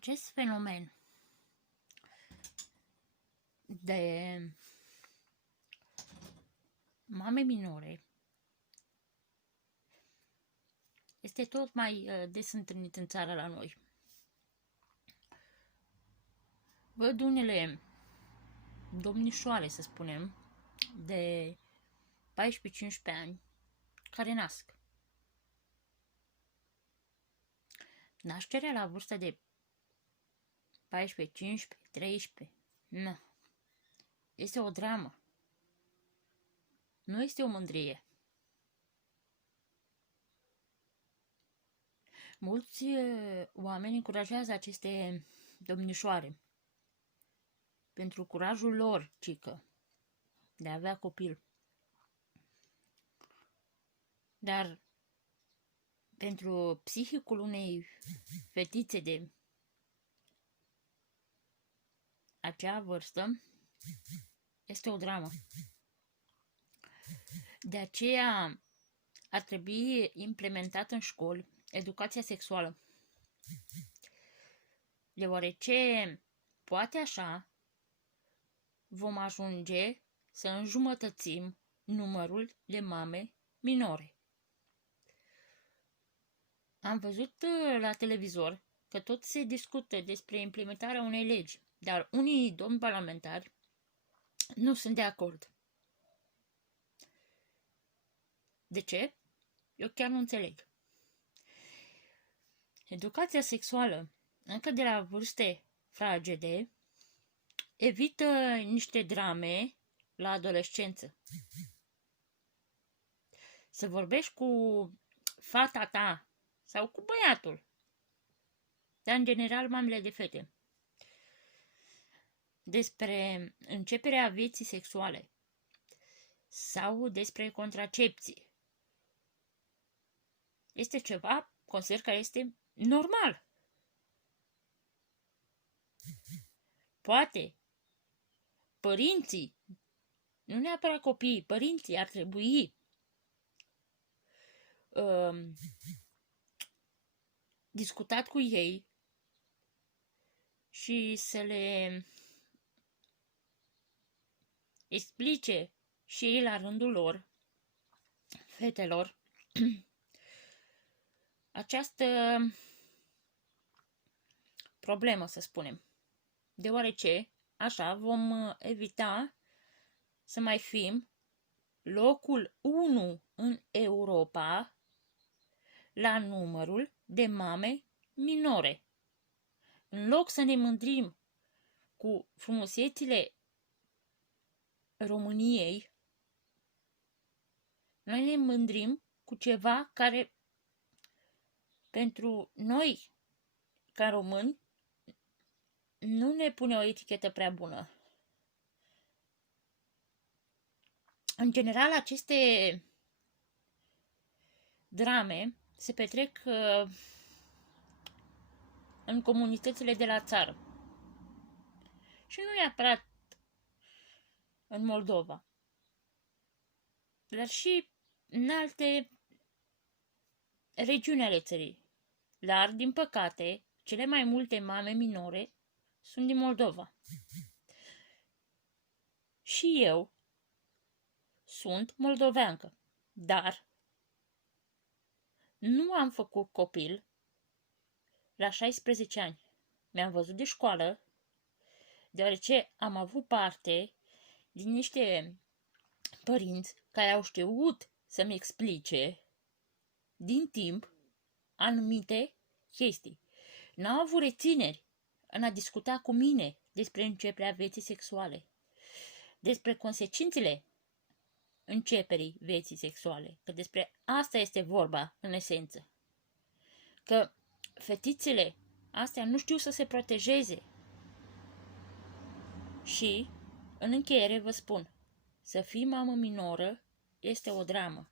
Acest fenomen de mame minore este tot mai des întâlnit în țară la noi. Văd unele domnișoare, să spunem, de 14-15 ani care nasc. Nașterea la vârsta de 14, 15, 13, nu. Este o dramă. Nu este o mândrie. Mulți oameni încurajează aceste domnișoare pentru curajul lor, cică, de a avea copil. Dar pentru psihicul unei fetițe de acea vârstă este o dramă. De aceea ar trebui implementat în școli educația sexuală. Deoarece poate așa vom ajunge să înjumătățim numărul de mame minore. Am văzut la televizor că tot se discută despre implementarea unei legi, dar unii domni parlamentari nu sunt de acord. De ce? Eu chiar nu înțeleg. Educația sexuală, încă de la vârste fragede, evită niște drame la adolescență. Să vorbești cu fata ta sau cu băiatul, dar în general mamele de fete, despre începerea vieții sexuale sau despre contracepție, este ceva, consider că este normal. Poate părinții, nu neapărat copiii, părinții ar trebui discutat cu ei și să le explice și ei la rândul lor, fetelor, această problemă, să spunem. Deoarece așa vom evita să mai fim locul 1 în Europa la numărul de mame minore. În loc să ne mândrim cu frumusețile României, noi ne mândrim cu ceva care pentru noi, ca români, nu ne pune o etichetă prea bună. În general, aceste drame se petrec în comunitățile de la țară. Și nu neapărat în Moldova, dar și în alte regiuni ale țării. Dar, din păcate, cele mai multe mame minore sunt din Moldova. Și eu sunt moldoveancă, dar nu am făcut copil la 16 ani. Mi-am văzut de școală, deoarece am avut parte din niște părinți care au știut să-mi explice din timp anumite chestii. N-au avut rețineri în a discuta cu mine despre începerea vieții sexuale, despre consecințele începerii vieții sexuale, că despre asta este vorba în esență. Că fetițele astea nu știu să se protejeze. Și, în încheiere, vă spun, să fii mamă minoră este o dramă.